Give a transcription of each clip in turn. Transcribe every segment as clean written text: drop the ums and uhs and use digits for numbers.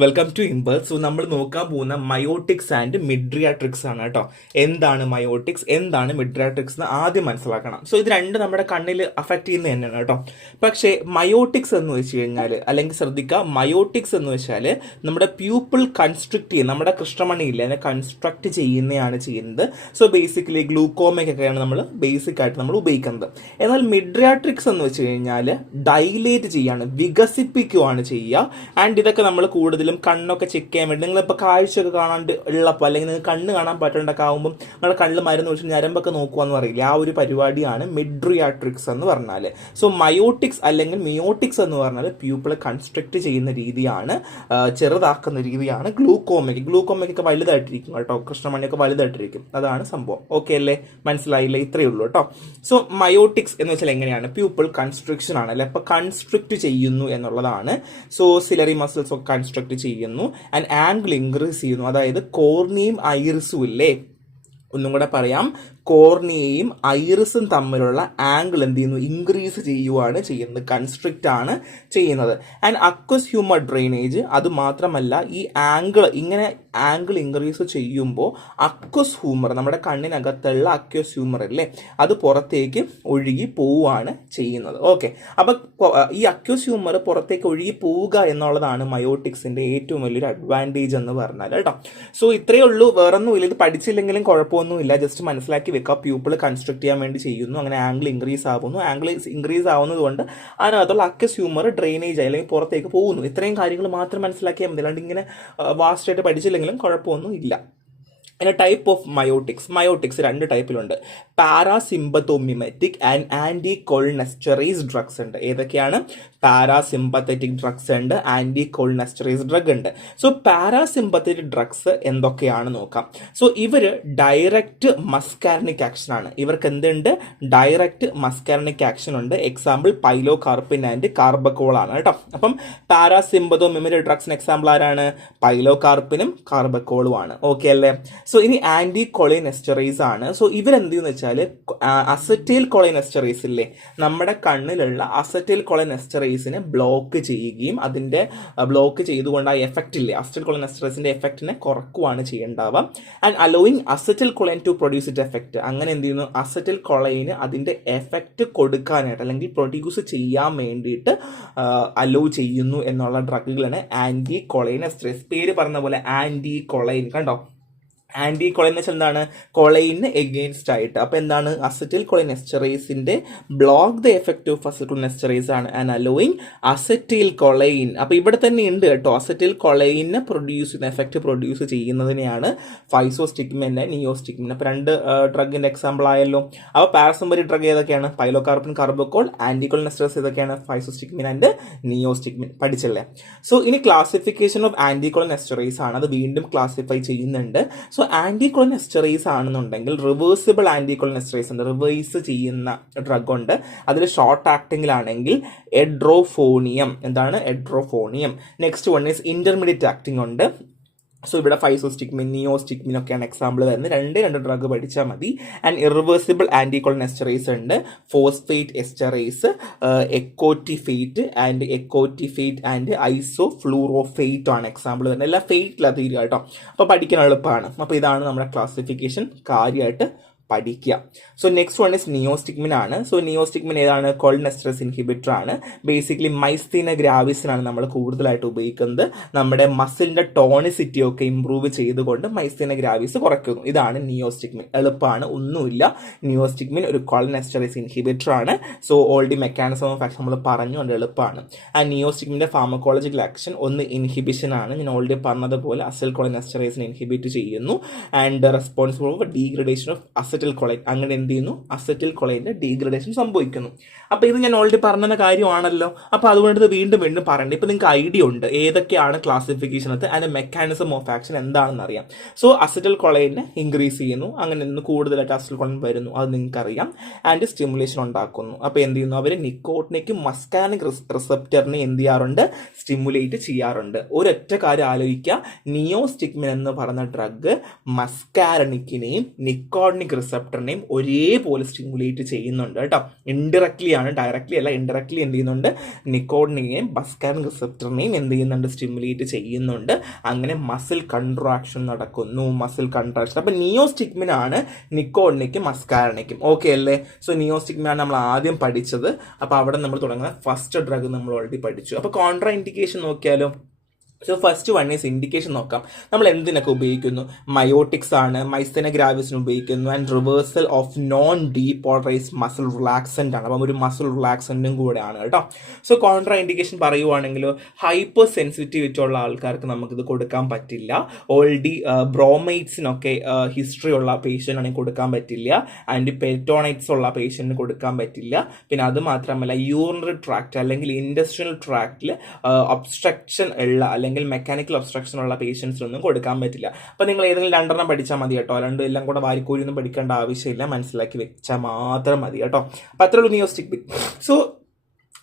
Welcome to impulse. So നമ്മൾ നോക്കാൻ പോകുന്ന മയോട്ടിക്സ് ആൻഡ് മിഡ്രിയാട്രിക്സ് ആണ് കേട്ടോ. എന്താണ് മയോട്ടിക്സ്, എന്താണ് മിഡ്രിയാട്രിക്സ് എന്ന് ആദ്യം മനസ്സിലാക്കണം. സോ ഇത് രണ്ട് നമ്മുടെ കണ്ണിൽ അഫക്റ്റ് ചെയ്യുന്നത് തന്നെയാണ് കേട്ടോ. പക്ഷേ മയോട്ടിക്സ് എന്ന് വെച്ച് കഴിഞ്ഞാൽ, അല്ലെങ്കിൽ ശ്രദ്ധിക്കുക, മയോട്ടിക്സ് എന്ന് വെച്ചാൽ നമ്മുടെ പ്യൂപ്പിൾ കൺസ്ട്രക്ട് ചെയ്യുന്ന, നമ്മുടെ കൃഷ്ണമണിയില്ല അതിനെ കൺസ്ട്രക്ട് ചെയ്യുന്നതാണ് ചെയ്യുന്നത്. സോ ബേസിക്കലി ഗ്ലൂക്കോമയ്ക്കൊക്കെയാണ് നമ്മൾ ബേസിക് ആയിട്ട് നമ്മൾ ഉപയോഗിക്കുന്നത്. എന്നാൽ മിഡ്രിയാട്രിക്സ് എന്ന് വെച്ച് കഴിഞ്ഞാൽ ഡൈലേറ്റ് ചെയ്യാണ്, വികസിപ്പിക്കുകയാണ് ചെയ്യുക. ആൻഡ് ഇതൊക്കെ നമ്മൾ കൂടുതലും കണ്ണൊക്കെ ചെക്ക് ചെയ്യാൻ വേണ്ടി, നിങ്ങളിപ്പോൾ കാഴ്ചയൊക്കെ കാണാണ്ട് ഉള്ളപ്പോൾ, അല്ലെങ്കിൽ നിങ്ങൾക്ക് കണ്ണ് കാണാൻ പറ്റേണ്ടൊക്കെ ആകുമ്പോൾ നിങ്ങളുടെ കണ്ണിൽ മരുന്ന് വെച്ച് ഞരമ്പൊക്കെ നോക്കുകയെന്ന് പറയില്ല, ആ ഒരു പരിപാടിയാണ് മിഡ്രിയാട്രിക്സ് എന്ന് പറഞ്ഞാൽ. സോ മയോട്ടിക്സ് അല്ലെങ്കിൽ മിയോട്ടിക്സ് എന്ന് പറഞ്ഞാൽ പ്യൂപ്പിളെ കൺസ്ട്രക്ട് ചെയ്യുന്ന രീതിയാണ്, ചെറുതാക്കുന്ന രീതിയാണ് ഗ്ലൂക്കോമയ്ക്ക് വലുതായിട്ടിരിക്കും കേട്ടോ, കൃഷ്ണമണിയൊക്കെ വലുതായിട്ടിരിക്കും. അതാണ് സംഭവം. ഓക്കെ അല്ലേ, മനസ്സിലായില്ലേ? ഇത്രയേ ഉള്ളൂ കേട്ടോ. സോ മയോട്ടിക്സ് എന്ന് വെച്ചാൽ എങ്ങനെയാണ്, പ്യൂപ്പിൾ കൺസ്ട്രക്ഷൻ ആണ് അല്ലെ, അപ്പൊ കൺസ്ട്രക്ട് ചെയ്യുന്നു എന്നുള്ളതാണ്. സോ സിലറി മസിൽസ് ഒക്കെ കൺസ്ട്രക്ട് ചെയ്യുന്നു ആൻഡ് ആംഗിൾ ഇൻക്രീസ് ചെയ്യുന്നു. അതായത് കോർണിയും ഐറിസും ഇല്ലേ, ഒന്നും കൂടെ പറയാം, കോർണിയയും ഐറിസും തമ്മിലുള്ള ആംഗിൾ എന്ത് ചെയ്യുന്നു, ഇൻക്രീസ് ചെയ്യുവാണ് ചെയ്യുന്നത്, കൺസ്ട്രിക്റ്റ് ആണ് ചെയ്യുന്നത്. ആൻഡ് അക്വസ് ഹ്യൂമർ ഡ്രെയിനേജ്, അത് മാത്രമല്ല ഈ ഇങ്ങനെ ആംഗിൾ ഇൻക്രീസ് ചെയ്യുമ്പോൾ അക്വസ് ഹ്യൂമർ, നമ്മുടെ കണ്ണിനകത്തുള്ള അക്വസ് ഹ്യൂമർ അല്ലേ, അത് പുറത്തേക്ക് ഒഴുകി പോവുകയാണ് ചെയ്യുന്നത്. ഓക്കെ, അപ്പം ഈ അക്വസ് ഹ്യൂമർ പുറത്തേക്ക് ഒഴുകി പോവുക എന്നുള്ളതാണ് മയോട്ടിക്സിന്റെ ഏറ്റവും വലിയൊരു അഡ്വാൻറ്റേജ് എന്ന് പറഞ്ഞാൽ കേട്ടോ. സോ ഇത്രയേ ഉള്ളൂ, വേറൊന്നുമില്ല. ഇത് പഠിച്ചില്ലെങ്കിലും കുഴപ്പമൊന്നുമില്ല, ജസ്റ്റ് മനസ്സിലാക്കി വെക്കുക. പ്യൂപ്പിൾ കൺസ്ട്രക്ട് ചെയ്യാൻ വേണ്ടി ചെയ്യുന്നു, അങ്ങനെ ആംഗിൾ ഇൻക്രീസ് ആവുന്നു. ആംഗിൾ ഇൻക്രീസ് ആവുന്നത് കൊണ്ട് അതിനകത്തുള്ള അക്വസ് ഹ്യൂമർ ഡ്രെയിനേജ് അല്ലെങ്കിൽ പുറത്തേക്ക് പോകുന്നു. ഇത്രയും കാര്യങ്ങൾ മാത്രം മനസ്സിലാക്കിയാൽ മതി, അല്ലാണ്ട് ഇങ്ങനെ വാസ്റ്റ് ആയിട്ട് പഠിച്ചില്ലെങ്കിലും കുഴപ്പമൊന്നും ഇല്ല. പിന്നെ ടൈപ്പ് ഓഫ് മയോട്ടിക്സ് രണ്ട് ടൈപ്പിലുണ്ട്. പാരാസിമ്പത്തോമിമെറ്റിക് ആൻഡ് ആന്റി കോളിനെസ്റ്ററേസ് ഡ്രഗ്സ് ഉണ്ട്. ഏതൊക്കെയാണ്? പാരാസിമ്പത്തറ്റിക് ഡ്രഗ്സ് ഉണ്ട്, ആന്റി കോളിനെസ്റ്ററേസ് ഡ്രഗ് ഉണ്ട്. സോ പാരാസിമ്പത്തറ്റിക് ഡ്രഗ്സ് എന്തൊക്കെയാണ് നോക്കാം. സോ ഇവര് ഡയറക്റ്റ് മസ്കാരനിക് ആക്ഷൻ ആണ്. ഇവർക്ക് എന്തുണ്ട്? ഡയറക്റ്റ് മസ്കാരനിക് ആക്ഷൻ ഉണ്ട്. എക്സാമ്പിൾ പൈലോകാർപ്പിൻ ആൻഡ് കാർബക്കോൾ ആണ് കേട്ടോ. അപ്പം പാരാസിമ്പത്തോമിമെറ്റിക് ഡ്രഗ്സിന് എക്സാമ്പിൾ ആരാണ്? പൈലോകാർപ്പിനും കാർബക്കോളും ആണ്. ഓക്കെ അല്ലേ? സോ ഇനി ആന്റി കൊളിനെസ്റ്ററേസ് ആണ്. സോ ഇവരെന്ത് ചെയ്യുന്ന വെച്ചാൽ അസറ്റൈൽ കൊളിനെസ്റ്ററേസ് ഇല്ലേ, നമ്മുടെ കണ്ണിലുള്ള അസറ്റൈൽ കൊളിനെസ്റ്ററേസിനെ ബ്ലോക്ക് ചെയ്യുകയും അതിന്റെ ബ്ലോക്ക് ചെയ്തുകൊണ്ട് ആ എഫക്റ്റ് ഇല്ലേ, അസറ്റൈൽ കൊളിനെസ്റ്ററേസിന്റെ എഫക്റ്റിനെ കുറക്കുകയാണ് ചെയ്യേണ്ടാവുക. And allowing acetylcholine to produce it effect. അങ്ങനെ എന്ത് ചെയ്യുന്നു, അസറ്റൈൽ കൊളൈന് അതിന്റെ എഫക്റ്റ് കൊടുക്കാനായിട്ട് അല്ലെങ്കിൽ പ്രൊഡ്യൂസ് ചെയ്യാൻ വേണ്ടിയിട്ട് അലോ ചെയ്യുന്നു എന്നുള്ള ഡ്രഗുകളാണ് ആന്റി കൊളൈനെസ്റ്ററേസ്. പേര് പറഞ്ഞ പോലെ ആന്റി കൊളൈൻ, കണ്ടോ? ആന്റി കൊളൈൻ എന്ന് വെച്ചാൽ എന്താണ്? കൊളൈന് എഗെയിൻസ്റ്റ് ആയിട്ട്. അപ്പൊ എന്താണ്? അസറ്റൈൽ കൊളിനെസ്റ്ററേസിന്റെ block the effect of acetylcholinesterase ആണ് ആൻഡ് അലോയിങ് അസറ്റൈൽ കൊളൈൻ. അപ്പൊ ഇവിടെ തന്നെ ഉണ്ട് കേട്ടോ, അസറ്റൈൽ കൊളൈനെ പ്രൊഡ്യൂസ് ചെയ്യുന്ന എഫക്റ്റ് പ്രൊഡ്യൂസ് ചെയ്യുന്നതിനെയാണ് ഫൈസോസ്റ്റിഗ്മിൻ, നിയോസ്റ്റിഗ്മിൻ. അപ്പൊ രണ്ട് ഡ്രഗിന്റെ എക്സാമ്പിൾ ആയല്ലോ. അപ്പൊ പാരാസിമ്പറ്റിക് ഡ്രഗ് ഏതൊക്കെയാണ്? പൈലോകാർപ്പിൻ, കാർബക്കോൾ. ആന്റി കൊളിനെസ്റ്ററേസ് ഏതൊക്കെയാണ്? Physostigmine and നിയോസ്റ്റിഗ്മിൻ. പഠിച്ചല്ലേ? സോ ഇനി ക്ലാസിഫിക്കേഷൻ ഓഫ് ആന്റി കൊളിനെസ്റ്ററേസ് ആണ്, അത് വീണ്ടും ക്ലാസിഫൈ ചെയ്യുന്നുണ്ട്. സോ ആന്റി കൊളിനെസ്റ്ററേസ് ആണെന്നുണ്ടെങ്കിൽ റിവേഴ്സിബിൾ ആന്റി കൊളിനെസ്റ്ററേസ് ഉണ്ട്, റിവേഴ്സ് ചെയ്യുന്ന ഡ്രഗ് ഉണ്ട്. അതിൽ ഷോർട്ട് ആക്ടിങ്ങിലാണെങ്കിൽ എഡ്രോഫോണിയം. എന്താണ്? Edrophonium. Next one is intermediate acting ഉണ്ട്. സോ ഇവിടെ ഫൈസോസ്റ്റിഗ്മിൻ, നിയോസ്റ്റിഗ്മിൻ ഒക്കെയാണ് എക്സാമ്പിൾ വരുന്നത്. രണ്ട് ഡ്രഗ് പഠിച്ചാൽ മതി. ആൻഡ് ഇറിവേഴ്സിബിൾ ആന്റി കൊളിനെസ്റ്ററേസ് ഉണ്ട്, ഫോസ്ഫേറ്റ് എസ്റ്ററേസ്, എക്കോറ്റിഫേറ്റ് ആൻഡ് ഐസോഫ്ലൂറോഫേറ്റ് ആണ് എക്സാമ്പിൾ വരുന്നത്. എല്ലാം ഫേറ്റിലാണ് തീരുക കേട്ടോ, അപ്പോൾ പഠിക്കാൻ എളുപ്പമാണ്. അപ്പോൾ ഇതാണ് നമ്മുടെ ക്ലാസിഫിക്കേഷൻ, കാര്യമായിട്ട് പഠിക്കുക. സോ നെക്സ്റ്റ് വൺ ഇസ് നിയോസ്റ്റിഗ്മിൻ ആണ്. സോ നിയോസ്റ്റിഗ്മിൻ ഏതാണ്? കോളിനെസ്റ്ററേസ് ഇൻഹിബിറ്റർ ആണ്. ബേസിക്കലി മൈസ്തീന ഗ്രാവിസിനാണ് നമ്മൾ കൂടുതലായിട്ട് ഉപയോഗിക്കുന്നത്. നമ്മുടെ മസിലിന്റെ ടോണിസിറ്റി ഒക്കെ ഇംപ്രൂവ് ചെയ്തുകൊണ്ട് മൈസ്തീന ഗ്രാവിസ് കുറയ്ക്കുന്നു. ഇതാണ് നിയോസ്റ്റിഗ്മിൻ. എളുപ്പമാണ്, ഒന്നുമില്ല. നിയോസ്റ്റിഗ്മിൻ ഒരു കോളിനെസ്റ്ററേസ് ഇൻഹിബിറ്റർ ആണ്. So already mechanism of action നമ്മൾ പറഞ്ഞു, അത് എളുപ്പമാണ്. ആൻഡ് നിയോസ്റ്റിഗ്മിന്റെ ഫാർമക്കോളജിക്കൽ ആക്ഷൻ ഒന്ന് ഇൻഹിബിഷൻ ആണ്. ഞാൻ ഓൾറെഡി പറഞ്ഞതുപോലെ അസറ്റൈൽ കൊളിനെസ്റ്ററേസിനെ ഇൻഹിബിറ്റ് ചെയ്യുന്നു and responsible for degradation of acetyl choline. അങ്ങനെ എന്ത് ചെയ്യുന്നു? അസറ്റൈൽ കൊളൈന്റെ ഡീഗ്രഡേഷൻ സംഭവിക്കുന്നു. അപ്പൊ ഇത് ഞാൻ ഓൾറെഡി പറഞ്ഞ കാര്യമാണല്ലോ, അപ്പൊ അതുകൊണ്ട് ഇത് വീണ്ടും പറയണ്ട. ഇപ്പൊ നിങ്ങൾക്ക് ഐഡിയ ഉണ്ട് ഏതൊക്കെയാണ് ക്ലാസിഫിക്കേഷൻ, അതിന്റെ മെക്കാനിസം ഓഫ് ആക്ഷൻ എന്താണെന്ന് അറിയാം. സോ അസറ്റൈൽ കൊളൈനെ ഇൻക്രീസ് ചെയ്യുന്നു, അങ്ങനെ നിന്ന് കൂടുതലായിട്ട് അസറ്റൈൽ കൊളൈൻ വരുന്നു, അത് നിങ്ങൾക്ക് അറിയാം. ആൻഡ് സ്റ്റിമുലേഷൻ ഉണ്ടാക്കുന്നു. അപ്പൊ എന്ത് ചെയ്യുന്നു? അവർ നിക്കോട്ടിനിക്കും മസ്കാനിക് റിസപ്റ്ററിനെ എന്ത് ചെയ്യാറുണ്ട്? സ്റ്റിമുലേറ്റ് ചെയ്യാറുണ്ട്. ഒരൊറ്റ കാര്യം ആലോചിക്കുക, നിയോസ്റ്റിഗ്മിൻ എന്ന് പറഞ്ഞ ഡ്രഗ് മസ്കാരണിക്കിനെയും നിക്കോട്ടിനിക് റിസപ്റ്ററിനെയും ഒരേപോലെ സ്റ്റിമുലേറ്റ് ചെയ്യുന്നുണ്ട് കേട്ടോ. ഇൻഡയറക്ട്ലി ആണ്, ഡയറക്ട്ലി അല്ല, ഇൻഡയറക്ട്ലി എന്ത് ചെയ്യുന്നുണ്ട്, നിക്കോട്ടിനെയും മസ്കാരിൻ റിസപ്റ്ററിനെയും എന്ത് ചെയ്യുന്നുണ്ട്, സ്റ്റിമുലേറ്റ് ചെയ്യുന്നുണ്ട്. അങ്ങനെ മസിൽ കൺട്രാക്ഷൻ നടക്കുന്നു, മസിൽ കൺട്രാക്ഷൻ. അപ്പൊ നിയോസ്റ്റിഗ്മിൻ ആണ് നിക്കോട്ടിനിക്കും മസ്കാരിനയ്ക്കും. ഓക്കെ അല്ലേ? സോ നിയോസ്റ്റിഗ്മിൻ ആണ് നമ്മൾ ആദ്യം പഠിച്ചത്. അപ്പൊ അവിടെ നമ്മൾ തുടങ്ങുന്ന ഫസ്റ്റ് ഡ്രഗ് നമ്മൾ ഓൾറെഡി പഠിച്ചു. അപ്പൊ കോൺട്രാ ഇൻഡിക്കേഷൻ നോക്കിയാലോ. So first one is indication നോക്കാം. നമ്മൾ എന്തിനൊക്കെ ഉപയോഗിക്കുന്നു? മയോട്ടിക്സ് ആണ്, മൈസ്തന ഗ്രാവിസിന് ഉപയോഗിക്കുന്നു, and reversal of non depolarised muscle relaxant ആണ്. അപ്പം ഒരു മസിൽ റിലാക്സൻറ്റും കൂടെയാണ് കേട്ടോ. സോ കോൺട്രാ ഇൻഡിക്കേഷൻ പറയുവാണെങ്കിൽ ഹൈപ്പർ സെൻസിറ്റിവിറ്റി ഉള്ള ആൾക്കാർക്ക് നമുക്കിത് കൊടുക്കാൻ പറ്റില്ല. ഓൾറെഡി ബ്രോമൈറ്റ്സിനൊക്കെ ഹിസ്റ്ററി ഉള്ള പേഷ്യൻ്റ് ആണെങ്കിൽ കൊടുക്കാൻ പറ്റില്ല. ആൻഡ് പെരിറ്റോണൈറ്റ്സ് ഉള്ള പേഷ്യൻറ്റിന് കൊടുക്കാൻ പറ്റില്ല. പിന്നെ അത് മാത്രമല്ല യൂറിനറി ട്രാക്ട് അല്ലെങ്കിൽ ഇൻഡസ്ട്രിയൽ ട്രാക്റ്റിൽ ഒബ്സ്ട്രക്ഷൻ ഉള്ള അല്ലെങ്കിൽ മെക്കാനിക്കൽ ഒബ്സ്ട്രക്ഷൻ ഉള്ള പേഷ്യൻസിനൊന്നും കൊടുക്കാൻ പറ്റില്ല. അപ്പോൾ നിങ്ങൾ ഏതെങ്കിലും രണ്ടെണ്ണം പഠിച്ചാൽ മതി കേട്ടോ. രണ്ടും എല്ലാം കൂടെ വാരിക്കോരിയൊന്നും പഠിക്കേണ്ട ആവശ്യമില്ല, മനസ്സിലാക്കി വെച്ചാൽ മാത്രം മതി കേട്ടോ. അപ്പോൾ അത്രയുള്ളൂ നിയോസ്റ്റിഗ്മിൻ. സോ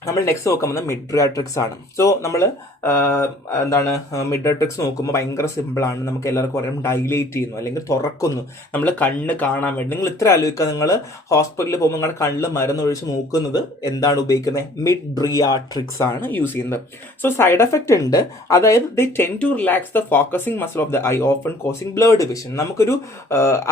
നമ്മൾ നെക്സ്റ്റ് നോക്കാൻ പോകുന്നത് മിഡ്രിയാട്രിക്സ് ആണ്. സോ നമ്മൾ എന്താണ് മിഡ്രിയാട്രിക്സ് നോക്കുമ്പോൾ ഭയങ്കര സിമ്പിളാണ്. നമുക്ക് എല്ലാവർക്കും അറിയാം, ഡൈലേറ്റ് ചെയ്യുന്നു അല്ലെങ്കിൽ തുറക്കുന്നു. നമ്മൾ കണ്ണ് കാണാൻ വേണ്ടി നിങ്ങൾ ഇത്ര ആലോചിക്കുക, നിങ്ങൾ ഹോസ്പിറ്റലിൽ പോകുമ്പോൾ നിങ്ങളുടെ കണ്ണിൽ മരുന്നൊഴിച്ച് നോക്കുന്നത് എന്താണ് ഉപയോഗിക്കുന്നത്? മിഡ്രിയാട്രിക്സ് ആണ് യൂസ് ചെയ്യുന്നത്. സോ സൈഡ് എഫക്റ്റ് ഉണ്ട്, അതായത് they tend to relax the focusing muscle of the eye often causing blurred vision. നമുക്കൊരു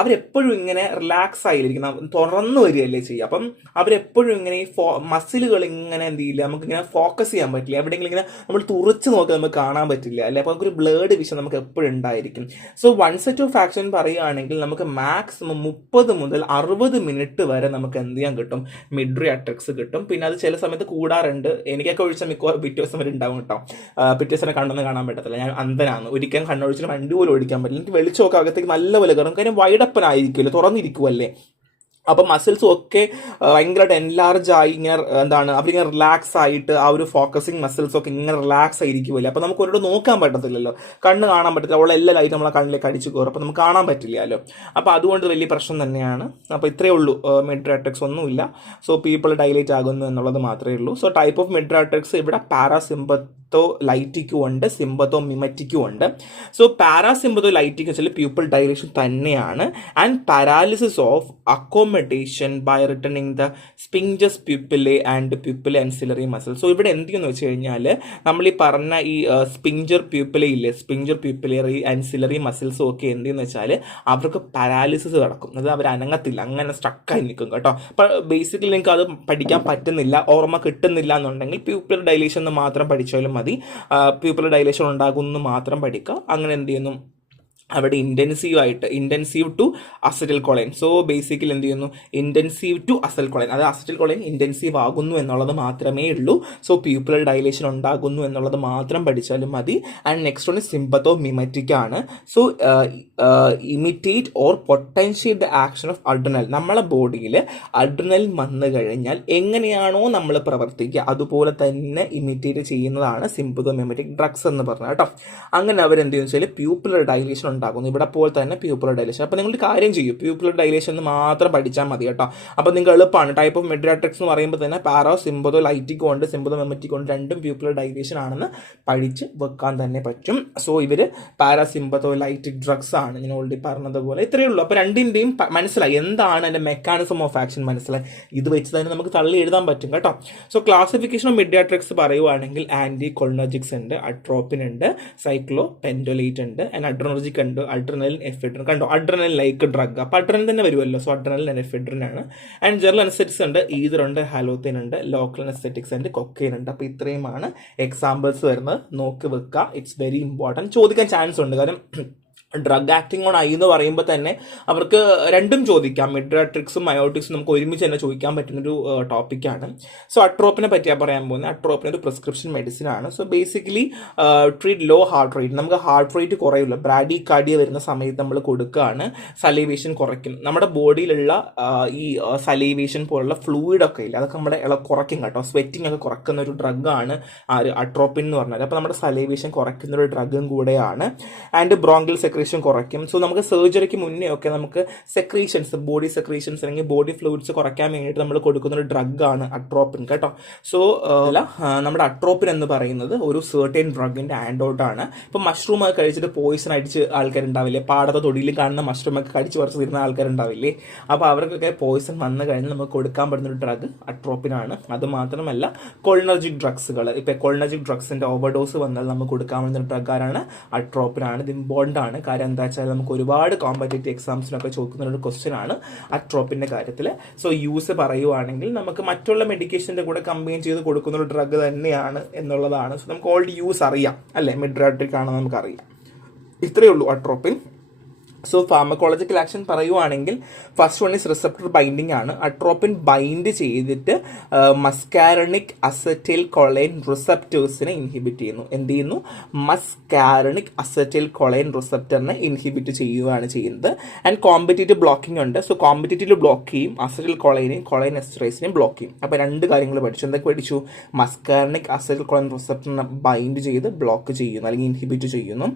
അവരെപ്പോഴും ഇങ്ങനെ റിലാക്സ് ആയിരിക്കും, തുറന്നു വരികയല്ലേ ചെയ്യുക. അപ്പം അവരെപ്പോഴും ഇങ്ങനെ ഈ മസിലുകൾ ഇങ്ങനെ എന്ത് ചെയ്യില്ല, നമുക്കിങ്ങനെ ഫോക്കസ് ചെയ്യാൻ പറ്റില്ല. എവിടെയെങ്കിലും ഇങ്ങനെ നമ്മൾ തുറച്ച് നോക്കി നമുക്ക് കാണാൻ പറ്റില്ല അല്ലെ. അപ്പോൾ നമുക്കൊരു ബ്ലഡ് വിഷൻ നമുക്ക് എപ്പോഴും ഉണ്ടായിരിക്കും. So one set of action പറയുകയാണെങ്കിൽ നമുക്ക് മാക്സിമം 30 മുതൽ 60 മിനിറ്റ് വരെ നമുക്ക് എന്ത് ചെയ്യാൻ കിട്ടും? മിഡ്രിയാട്രിക്സ് കിട്ടും. പിന്നെ അത് ചില സമയത്ത് കൂടാറുണ്ട്. എനിക്കൊക്കെ ഒഴിച്ചാൽ പിറ്റേ ദിവസം വരെ ഉണ്ടാവും കേട്ടോ. പിറ്റേ ദിവസം കണ്ണൊന്നും കാണാൻ പറ്റത്തില്ല. ഞാൻ അന്ധനാണ്, ഒരിക്കലും കണ്ണൊഴിച്ചിട്ട് വണ്ടി പോലും ഓടിക്കാൻ പറ്റില്ല. എനിക്ക് വെളിച്ചമൊക്കെ അകത്തേക്ക് നല്ലപോലെ കയറും. കാര്യം വൈഡപ്പൻ ആയിരിക്കുമല്ലോ, തുറന്നിരിക്കുമല്ലേ. അപ്പം മസിൽസും ഒക്കെ ഭയങ്കരമായിട്ട് എൻലാർജ് ആയി ഇങ്ങനെ എന്താണ് അവരിങ്ങനെ റിലാക്സ് ആയിട്ട് ആ ഒരു ഫോക്കസിങ് മസിൽസ് ഒക്കെ ഇങ്ങനെ റിലാക്സ് ആയിരിക്കുമല്ലേ. അപ്പം നമുക്ക് ഒരിടത്ത് നോക്കാൻ പറ്റത്തില്ലല്ലോ, കണ്ണ് കാണാൻ പറ്റത്തില്ല. ഉള്ള എല്ലാ ലൈറ്റും നമ്മളെ കണ്ണിലേക്ക് അടിച്ചു കയറും, അപ്പം നമുക്ക് കാണാൻ പറ്റില്ലല്ലോ. അപ്പോൾ അതുകൊണ്ട് വലിയ പ്രശ്നം തന്നെയാണ്. അപ്പോൾ ഇത്രയേ ഉള്ളൂ, മിഡ്രിയാട്രിക്സ് ഒന്നുമില്ല. സോ പീപ്പിൾ ഡൈലേറ്റ് ആകുന്നു എന്നുള്ളത് മാത്രമേ ഉള്ളൂ. സോ ടൈപ്പ് ഓഫ് മിഡ്രിയാട്രിക്സ് ഇവിടെ പാരാസിമ്പത്തോലൈറ്റിക്കും ഉണ്ട്, സിമ്പത്തോമിമറ്റിക്കും ഉണ്ട്. സോ പാരാസിമ്പത്തോലൈറ്റിക് വെച്ചാൽ പ്യൂപ്പിൾ ഡൈലേഷൻ തന്നെയാണ്. And paralysis of accommodation by returning the sphincters pupillae and pupillae ancillary muscle. So ഇവിടെ എന്ത് ചെയ്യുന്നു വെച്ച് കഴിഞ്ഞാൽ നമ്മൾ ഈ പറഞ്ഞ ഈ സ്പിഞ്ചർ പ്യൂപ്പിലെ ഇല്ലേ, സ്പിഞ്ചർ പ്യൂപ്പിലറി ആൻസിലറി മസിൽസും ഒക്കെ എന്ത് ചെയ്യുന്നു വെച്ചാൽ അവർക്ക് പാരാലിസിസ് നടക്കും. അത് അവർ അനങ്ങത്തില്ല, അങ്ങനെ സ്ട്രക്കായി നിൽക്കും കേട്ടോ. അപ്പോൾ ബേസിക്കലി നിങ്ങൾക്ക് അത് പഠിക്കാൻ പറ്റുന്നില്ല, ഓർമ്മ കിട്ടുന്നില്ല എന്നുണ്ടെങ്കിൽ പ്യൂപ്പിൾ ഡൈലേഷൻ എന്ന് മാത്രം പഠിച്ചാലും മതി. പ്യൂപ്പിൾ ഡൈലേഷൻ ഉണ്ടാകുമെന്ന് മാത്രം പഠിക്കുക. അങ്ങനെ എന്ത് ചെയ്യുന്നു, അവിടെ intensive to acetylcholine. So basically എന്ത് ചെയ്യുന്നു, ഇൻറ്റൻസീവ് ടു അസറ്റൽ കൊളൈൻ, അത് അസറ്റൽ കൊളൈൻ ഇൻറ്റൻസീവ് ആകുന്നു എന്നുള്ളത് മാത്രമേ ഉള്ളൂ. സോ പ്യൂപ്പിൾ ഡൈലേഷൻ ഉണ്ടാകുന്നു എന്നുള്ളത് മാത്രം പഠിച്ചാലും മതി. ആൻഡ് നെക്സ്റ്റ് വൺ സിമ്പത്തോമിമറ്റിക് ആണ്. So imitate or potentiate the action of adrenal. നമ്മളെ ബോഡിയിൽ അഡ്രിനൽ വന്നു കഴിഞ്ഞാൽ എങ്ങനെയാണോ നമ്മൾ പ്രവർത്തിക്കുക അതുപോലെ തന്നെ ഇമിറ്റേറ്റ് ചെയ്യുന്നതാണ് സിമ്പത്തോമിമറ്റിക് ഡ്രഗ്സ് എന്ന് പറഞ്ഞാൽ കേട്ടോ. അങ്ങനെ അവരെന്ത് ചെയ്യുന്നു വെച്ചാൽ പ്യൂപ്പിൾ ഡൈലേഷൻ ഉണ്ടാകുന്നു. ഇവിടെ പോലെ തന്നെ പ്യൂപ്പിൾ ഡൈലേഷൻ. അപ്പോൾ നിങ്ങൾ കാര്യം ചെയ്യും, പ്യൂപ്പിൾ ഡൈലേഷൻ എന്ന് മാത്രം പഠിച്ചാൽ മതി കേട്ടോ. അപ്പോൾ നിങ്ങൾക്ക് എളുപ്പമാണ്. ടൈപ്പ് ഓഫ് മിഡ്രിയാട്രിക്സ് എന്ന് പറയുമ്പോൾ തന്നെ പാരാസിമ്പത്തോലൈറ്റിക്കും ഉണ്ട്, സിമ്പത്തോമിമറ്റിക്കും ഉണ്ട്. രണ്ടും പ്യൂപ്പിൾ ഡൈലേഷൻ ആണെന്ന് പഠിച്ച് വെക്കാൻ തന്നെ പറ്റും. സോ ഇവർ പാരാസിമ്പത്തോലൈറ്റിക് ഡ്രഗ്സ് ആണ്, ഞാൻ ഓൾറെഡി പറഞ്ഞതുപോലെ. ഇത്രയേ ഉള്ളൂ. അപ്പോൾ രണ്ടിൻ്റെയും മനസ്സിലായി, എന്താണ് എൻ്റെ മെക്കാനിസം ഓഫ് ആക്ഷൻ മനസ്സിലായി. ഇത് വെച്ച് തന്നെ നമുക്ക് തള്ളി എഴുതാൻ പറ്റും കേട്ടോ. സോ ക്ലാസിഫിക്കേഷൻ ഓഫ് മിഡ്രിയാട്രിക്സ് പറയുവാണെങ്കിൽ ആൻറ്റി കൊളിനർജിക്സ് ഉണ്ട്, അട്രോപ്പിൻ ഉണ്ട്, സൈക്ലോ പെൻഡോലേറ്റ് ഉണ്ട്, ആൻഡ് അഡ്രിനർജിക് ഉണ്ട്, അഡ്രിനലിൻ എഫെഡ്രിൻ. കണ്ടോ, അഡ്രിനൽ ലൈക്ക് ഡ്രഗ്. അപ്പോൾ അഡ്രിനൽ തന്നെ വരുമല്ലോ. സോ അഡ്രിനലിൻ ആൻഡ് എഫെഡ്രിൻ ആണ്. ആൻഡ് ജനറൽ അനസ്തെറ്റിക്സ് ഉണ്ട്, ഈതർ ഉണ്ട്, ഹാലോത്തിൻ ഉണ്ട്, ലോക്കൽ അനസ്തെറ്റിക്സ് ഉണ്ട്, കൊക്കൈൻ ഉണ്ട്. അപ്പോൾ ഇത്രയുമാണ് എക്സാമ്പിൾസ് വരുന്നത്. നോക്കി വെക്കുക, ഇറ്റ്സ് വെരി ഇമ്പോർട്ടൻറ്റ്. ചോദിക്കാൻ ചാൻസ് ഉണ്ട്, കാരണം ഡ്രഗ് ആക്ടിങ് ഓൺ ഐ എന്ന് പറയുമ്പോൾ തന്നെ അവർക്ക് രണ്ടും ചോദിക്കാം. മിഡ്രിയാട്രിക്സും മയോട്ടിക്സും നമുക്ക് ഒരുമിച്ച് തന്നെ ചോദിക്കാൻ പറ്റുന്നൊരു ടോപ്പിക്കാണ്. സോ അട്രോപ്പിനെ പറ്റിയാണ് പറയാൻ പോകുന്നത്. അട്രോപ്പിന് ഒരു പ്രിസ്ക്രിപ്ഷൻ മെഡിസിൻ ആണ്. So basically treat low heart rate. നമുക്ക് ഹാർട്ട് റേറ്റ് കുറയില്ല, ബ്രാഡികാർഡിയ വരുന്ന സമയത്ത് നമ്മൾ കൊടുക്കുകയാണ്. സലൈവേഷൻ കുറയ്ക്കും. നമ്മുടെ ബോഡിയിലുള്ള ഈ സലൈവേഷൻ പോലുള്ള ഫ്ലൂയിഡൊക്കെ ഇല്ല, അതൊക്കെ നമ്മുടെ കുറയ്ക്കും കേട്ടോ. സ്വെറ്റിംഗ് ഒക്കെ കുറയ്ക്കുന്ന ഒരു ഡ്രഗാണ് അട്രോപ്പിൻ എന്ന് പറഞ്ഞാൽ. അപ്പോൾ നമ്മുടെ സലൈവേഷൻ കുറയ്ക്കുന്ന ഒരു ഡ്രഗും കൂടെയാണ്. ആൻഡ് ബ്രോങ്കിൾ സെക്രേഷൻ സെക്രീഷൻ കുറയ്ക്കും. സോ നമുക്ക് സർജറിക്ക് മുന്നേ ഒക്കെ നമുക്ക് സെക്രീഷൻസ്, ബോഡി സെക്രീഷൻസ് അല്ലെങ്കിൽ ബോഡി ഫ്ലൂയിഡ്സ് കുറയ്ക്കാൻ വേണ്ടിയിട്ട് നമ്മൾ കൊടുക്കുന്ന ഒരു ഡ്രഗാണ് അട്രോപ്പിൻ കേട്ടോ. സോ നമ്മുടെ അട്രോപ്പിൻ എന്ന് പറയുന്നത് ഒരു സർട്ടൻ ഡ്രഗിന്റെ ആൻഡോട്ടാണ്. ഇപ്പം മഷ്റൂം ഒക്കെ കഴിച്ചിട്ട് പോയിസൺ അടിച്ച് ആൾക്കാരുണ്ടാവില്ലേ, പാടത്തെ തൊടിയിൽ കാണുന്ന മഷ്റൂം ഒക്കെ കടിച്ച് പറിച്ച് തീരുന്ന ആൾക്കാരുണ്ടാവില്ലേ, അപ്പോൾ അവർക്കൊക്കെ പോയിസൺ വന്നു കഴിഞ്ഞാൽ നമുക്ക് കൊടുക്കാൻ പറ്റുന്ന ഒരു ഡ്രഗ് അട്രോപ്പിനാണ്. അത് മാത്രമല്ല കൊളിനർജിക് ഡ്രഗ്സുകൾ, ഇപ്പം കൊളിനർജിക് ഡ്രഗ്സിന്റെ ഓവർഡോസ് വന്നാൽ നമുക്ക് കൊടുക്കാൻ പറ്റുന്ന ഒരു ഡ്രഗാണ് അട്രോപ്പിനാണ്. ഇത് ഇമ്പോർട്ടൻ്റ് ആണ്. കാര്യം എന്താ വെച്ചാൽ നമുക്ക് ഒരുപാട് കോമ്പറ്റേറ്റീവ് എക്സാംസിനൊക്കെ ചോദിക്കുന്ന ഒരു ക്വസ്റ്റ്യൻ ആണ് അട്രോപ്പിന്റെ കാര്യത്തിൽ. സോ യൂസ് പറയുവാണെങ്കിൽ നമുക്ക് മറ്റുള്ള മെഡിക്കേഷന്റെ കൂടെ കമ്പൈൻ ചെയ്ത് കൊടുക്കുന്ന ഒരു ഡ്രഗ് തന്നെയാണ് എന്നുള്ളതാണ്. സോ നമുക്ക് ഓൾറെഡി യൂസ് അറിയാം അല്ലേ, മിഡ്രാട്രിക് ആണെന്ന് നമുക്കറിയാം. ഇത്രയേ ഉള്ളൂ അട്രോപ്പിൻ. സോ ഫാർമക്കോളജിക്കൽ ആക്ഷൻ പറയുവാണെങ്കിൽ first one is receptor binding ആണ്. അട്രോപ്പിൻ ബൈൻഡ് ചെയ്തിട്ട് മസ്കാരണിക് അസറ്റൈൽ കൊളൈൻ റിസപ്റ്റേഴ്സിനെ ഇൻഹിബിറ്റ് ചെയ്യുന്നു. എന്ത് ചെയ്യുന്നു? മസ്കാരണിക് അസറ്റൈൽ കൊളൈൻ റിസപ്റ്ററിനെ ഇൻഹിബിറ്റ് ചെയ്യുകയാണ് ചെയ്യുന്നത്. ആൻഡ് കോമ്പറ്റേറ്റീവ് ബ്ലോക്കിംഗ് ഉണ്ട്. സോ കോമ്പറ്റേറ്റീവ് ബ്ലോക്ക് ചെയ്യും, അസറ്റൈൽ കൊളൈനെയും കൊളൈൻ എസ്റ്ററേസിനെയും ബ്ലോക്ക് ചെയ്യും. അപ്പോൾ രണ്ട് കാര്യങ്ങൾ പഠിച്ചു. എന്തൊക്കെ പഠിച്ചു? മസ്കാരണിക് അസറ്റൈൽ കൊളൈൻ റിസപ്റ്ററിനെ ബൈൻഡ് ചെയ്ത് ബ്ലോക്ക് ചെയ്യുന്നു അല്ലെങ്കിൽ ഇൻഹിബിറ്റ് ചെയ്യുന്നു.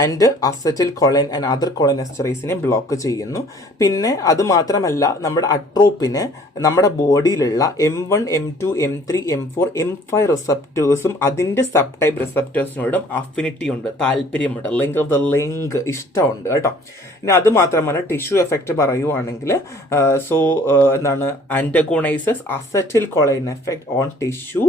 And acetyl choline and other choline എസ്റ്ററേസിനെ block ചെയ്യുന്നു. പിന്നെ അത് മാത്രമല്ല, നമ്മുടെ അട്രോപ്പിന് നമ്മുടെ ബോഡിയിലുള്ള M1, M2, M3, M4, M5 റിസപ്റ്റേഴ്സും അതിന്റെ സബ് ടൈപ്പ് റിസപ്റ്റേഴ്സിനോടും അഫിനിറ്റി ഉണ്ട്, താല്പര്യമുണ്ട്, ലിങ്ക് ഓഫ് ദ ലിങ്ക് ഇഷ്ടമുണ്ട് കേട്ടോ. ഇനി അത് മാത്രമല്ല ടിഷ്യൂ എഫക്റ്റ് പറയുവാണെങ്കിൽ എന്താണ്, antagonises acetylcholine effect on tissue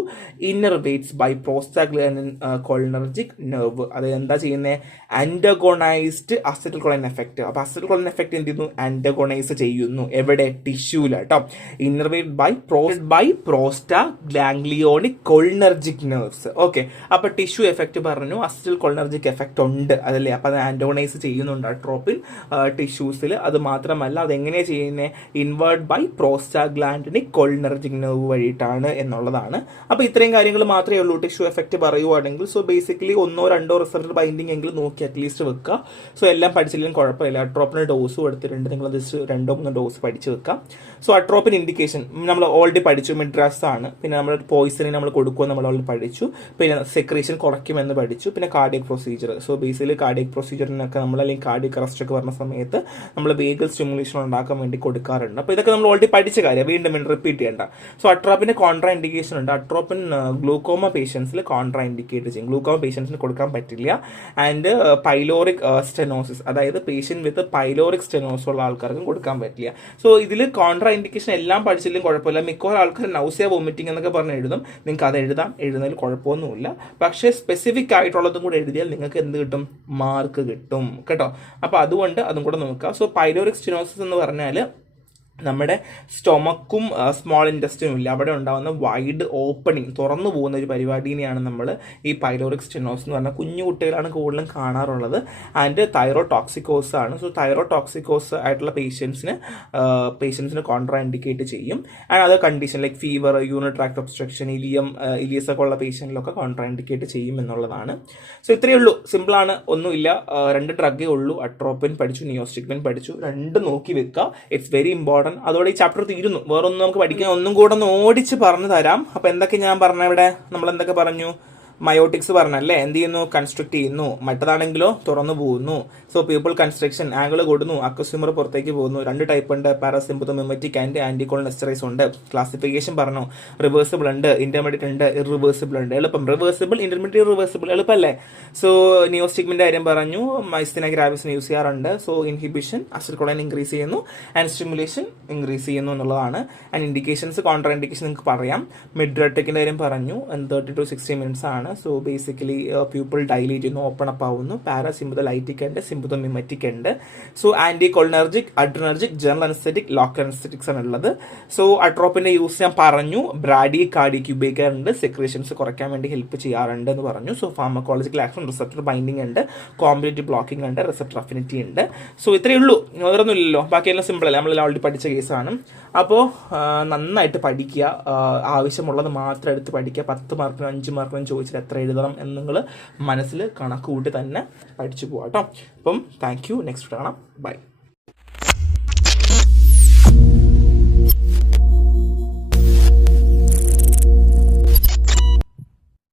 innervates by prostaglandin cholinergic nerve. അത് എന്താ ചെയ്യുന്നത്? Antagonised acetylcholine effect. അപ്പൊ അസറ്റൈൽ കൊളൈൻ എഫക്ട് എന്ത് ചെയ്യുന്നു? ആന്റഗോണൈസ് ചെയ്യുന്നു. എവിടെ? ടിഷ്യൂല കേട്ടോ. Innervate by postganglionic cholinergic nerves. Okay, അപ്പൊ ടിഷ്യൂ എഫക്ട് പറഞ്ഞു, അസറ്റൈൽ കൊളിനർജിക് എഫക്ട് ഉണ്ട് അതല്ലേ. അപ്പൊ അത് ആന്റഗോണൈസ് ചെയ്യുന്നുണ്ട് അട്രോപ്പിൻ ടിഷ്യൂസിൽ. അത് മാത്രമല്ല, അതെങ്ങനെയാണ് ചെയ്യുന്നത്? ഇൻവേർട്ട് ബൈ പ്രോസ്റ്റാഗ്ലാൻഡിനിക് കോളിനർജിക് നെർവ് വഴിയിട്ടാണ് എന്നുള്ളതാണ്. അപ്പൊ ഇത്രയും കാര്യങ്ങൾ മാത്രമേ ഉള്ളൂ ടിഷ്യൂ എഫക്ട് പറയുവാണെങ്കിൽ. സോ ബേസിക്കലി 1-2 റിസപ്റ്റർ ബൈൻഡിങ് എങ്കിലും നോക്കി അറ്റ്ലീസ്റ്റ് വെക്കുക. സോ എല്ലാം പഠിച്ചില്ലെങ്കിലും കുഴപ്പമില്ല. അട്രോപ്പിന് ഡോസ് കൊടുത്തിട്ടുണ്ട്, നിങ്ങൾ ജസ്റ്റ് 2-3 ഡോസ് പഠിച്ചു വെക്കാം. സോ അട്രോപ്പിൻ ഇൻഡിക്കേഷൻ നമ്മൾ ഓൾറെഡി പഠിച്ചു, മിഡ്രാസ് ആണ്. പിന്നെ നമ്മൾ പോയിസണിന് നമ്മൾ കൊടുക്കുമെന്ന് നമ്മൾ ഓൾറെഡി പഠിച്ചു. പിന്നെ സെക്രീഷൻ കുറയ്ക്കുമെന്ന് പഠിച്ചു. പിന്നെ cardiac procedure. So basically cardiac പ്രൊസീജിയറിനൊക്കെ നമ്മൾ അല്ലെങ്കിൽ കാർഡിയക് അറസ്റ്റ് ഒക്കെ വരുന്ന സമയത്ത് നമ്മൾ വേഗൽ സ്റ്റിമുലേഷൻ ഉണ്ടാക്കാൻ വേണ്ടി കൊടുക്കാറുണ്ട്. അപ്പോൾ ഇതൊക്കെ നമ്മൾ ഓൾറെഡി പഠിച്ച കാര്യം, വീണ്ടും റിപ്പീറ്റ് ചെയ്യേണ്ട. സോ അട്രോപ്പിന് കോൺട്രാ ഇൻഡിക്കേഷൻ ഉണ്ട്. അട്രോപ്പിൻ ഗ്ലൂക്കോമ പേഷ്യൻസിൽ കോൺട്രാ ഇൻഡിക്കേറ്റ് ചെയ്യും. ഗ്ലൂക്കോമ പേഷ്യൻസിന് കൊടുക്കാൻ പറ്റില്ല. ആൻഡ് പൈലോറിക് സ്റ്റെനോസിസ്, അതായത് പേഷ്യന്റ് വിത്ത് പൈലോറിക് സ്റ്റെനോസിസ് ഉള്ള ആൾക്കാർക്കും കൊടുക്കാൻ പറ്റില്ല. സോ ഇതിൽ കോൺട്രാ ഇൻഡിക്കേഷൻ എല്ലാം പഠിച്ചില്ലെങ്കിൽ കുഴപ്പമില്ല. മിക്കവാറും ആൾക്കാർ നൗസിയ വോമിറ്റിംഗ് എന്നൊക്കെ പറഞ്ഞ് എഴുതും. നിങ്ങൾക്ക് അത് എഴുതുന്നതിൽ കുഴപ്പമൊന്നുമില്ല. പക്ഷേ സ്പെസിഫിക് ആയിട്ടുള്ളതും കൂടെ എഴുതിയാൽ നിങ്ങൾക്ക് എന്ത് കിട്ടും? മാർക്ക് കിട്ടും കേട്ടോ. അപ്പോൾ അതുകൊണ്ട് അതും കൂടെ നോക്കുക. സോ പൈലോറിക് സ്റ്റെനോസിസ് എന്ന് പറഞ്ഞാൽ നമ്മുടെ സ്റ്റൊമക്കും സ്മോൾ ഇൻറ്റസ്റ്റിനും ഇല്ല, അവിടെ ഉണ്ടാകുന്ന വൈഡ് ഓപ്പണിങ്, തുറന്നു പോകുന്ന ഒരു പരിപാടിനെയാണ് നമ്മൾ ഈ പൈലോറിക് സ്റ്റെനോസിസ് എന്ന് പറഞ്ഞാൽ. കുഞ്ഞു കുട്ടികളാണ് കൂടുതലും കാണാറുള്ളത്. ആൻഡ് തൈറോ ടോക്സിക്കോസ് ആണ്. സോ തൈറോ ടോക്സിക്കോസ് ആയിട്ടുള്ള പേഷ്യൻസിന് കോൺട്രാ ഇൻഡിക്കേറ്റ് ചെയ്യും. And other condition like fever, urinary tract obstruction, ileus ഒക്കെ ഉള്ള പേഷ്യൻറ്റിലൊക്കെ കോൺട്രാ ഇൻഡിക്കേറ്റ് ചെയ്യും എന്നുള്ളതാണ്. സോ ഇത്രയേ ഉള്ളൂ, സിമ്പിളാണ്, ഒന്നുമില്ല. 2 ഡ്രഗേ ഉള്ളൂ. അട്രോപ്പിൻ പഠിച്ചു, നിയോസ്റ്റിക്മിൻ പഠിച്ചു. 2 നോക്കി വെക്കുക. It's very important. അതോടെ ഈ ചാപ്റ്റർ തീരുന്നു. വേറൊന്നും നമുക്ക് പഠിക്കാൻ ഒന്നും കൂടെ ഒന്ന് ഓടിച്ച് പറഞ്ഞു തരാം. അപ്പൊ എന്തൊക്കെ ഞാൻ പറഞ്ഞ ഇവിടെ നമ്മൾ എന്തൊക്കെ പറഞ്ഞു? മയോട്ടിക്സ് പറഞ്ഞല്ലേ, എന്ത് ചെയ്യുന്നു? കൺസ്ട്രക്ട് ചെയ്യുന്നു. മറ്റതാണെങ്കിലോ തുറന്നു പോകുന്നു. സോ പീപ്പിൾ കൺസ്ട്രക്ഷൻ, ആംഗിൾ കൊടുന്നു, അക്വസ്യൂമർ പുറത്തേക്ക് പോകുന്നു. 2 ടൈപ്പ് ഉണ്ട്, പാരാസിമ്പത്തോമിമറ്റിക് ആൻഡ് ആന്റികോളിൻ എസ്റ്ററേസ് ഉണ്ട്. ക്ലാസിഫിക്കേഷൻ പറഞ്ഞു, റിവേഴ്സിബിൾ ഉണ്ട്, ഇന്റർമീഡിയറ്റ് ഉണ്ട്, ഇറിവേഴ്സിബിൾ ഉണ്ട്. എളുപ്പം റിവേഴ്സിബിൾ, ഇന്റർമീഡിയറ്റ്, റിവേഴ്സിബിൾ എളുപ്പമല്ലേ. സോ നിയോസ്റ്റിക്മിന്റെ കാര്യം പറഞ്ഞു, മൈസ്തീന ഗ്രാവിസിന് യൂസ് ചെയ്യാറുണ്ട്. സോ ഇൻഹിബിഷൻ അസിറ്റൈൽകൊളൈൻ ഇൻക്രീസ് ചെയ്യുന്നു ആൻഡ് സ്റ്റിമുലേഷൻ ഇൻക്രീസ് ചെയ്യുന്നു എന്നുള്ളതാണ്. ആൻഡ് ഇൻഡിക്കേഷൻസ്, കോൺട്രാ ഇൻഡിക്കേഷൻ നിങ്ങൾക്ക് പറയാം. മിഡ്രാട്രിക്കിന്റെ കാര്യം പറഞ്ഞു, 30 to 60 മിനിറ്റ്സ് ആണ്. സോ ബേസിക്കലി പ്യൂപ്പിൾ ഡൈലേറ്റ് ചെയ്യുന്നു, ഓപ്പൺ അപ്പ് ആവുന്നു. പാരാസിമ്പതലൈറ്റിക് ഉണ്ട്, സിമ്പതോമിമറ്റിക് ഉണ്ട്. So anticholinergic, adrenergic, general anaesthetic, local anaesthetics ആണ് ഉള്ളത്. സോ അട്രോപ്പിന്റെ യൂസ് ഞാൻ പറഞ്ഞു. ബ്രാഡി കാർഡിയക് ഉപയോഗിക്കാറുണ്ട്, സെക്രീഷൻസ് കുറയ്ക്കാൻ വേണ്ടി ഹെൽപ്പ് ചെയ്യാറുണ്ട് എന്ന് പറഞ്ഞു. So pharmacological action, receptor binding ഉണ്ട്, കോമ്പറ്റേറ്റീവ് ബ്ലോക്കിംഗ് ഉണ്ട്, റിസപ്റ്റർ അഫിനിറ്റി ഉണ്ട്. സോ ഇത്രയേ ഉള്ളൂ, വേറൊന്നും ഇല്ലല്ലോ. ബാക്കിയെല്ലാം സിമ്പിൾ അല്ലേ, നമ്മളെല്ലാം ഓൾറെഡി പഠിച്ച കേസാണ്. അപ്പോൾ നന്നായിട്ട് പഠിക്കുക, ആവശ്യമുള്ളത് മാത്രം എടുത്ത് പഠിക്കുക. 10 മാർക്കിനും 5 മാർക്കിനും ചോദിച്ചാൽ എത്ര എഴുതണം എന്ന് നിങ്ങൾ മനസ്സിൽ കണക്ക് കൂട്ടി തന്നെ പഠിച്ചു പോകാം കേട്ടോ. അപ്പം താങ്ക് യു, നെക്സ്റ്റ് കാണാം, ബൈ.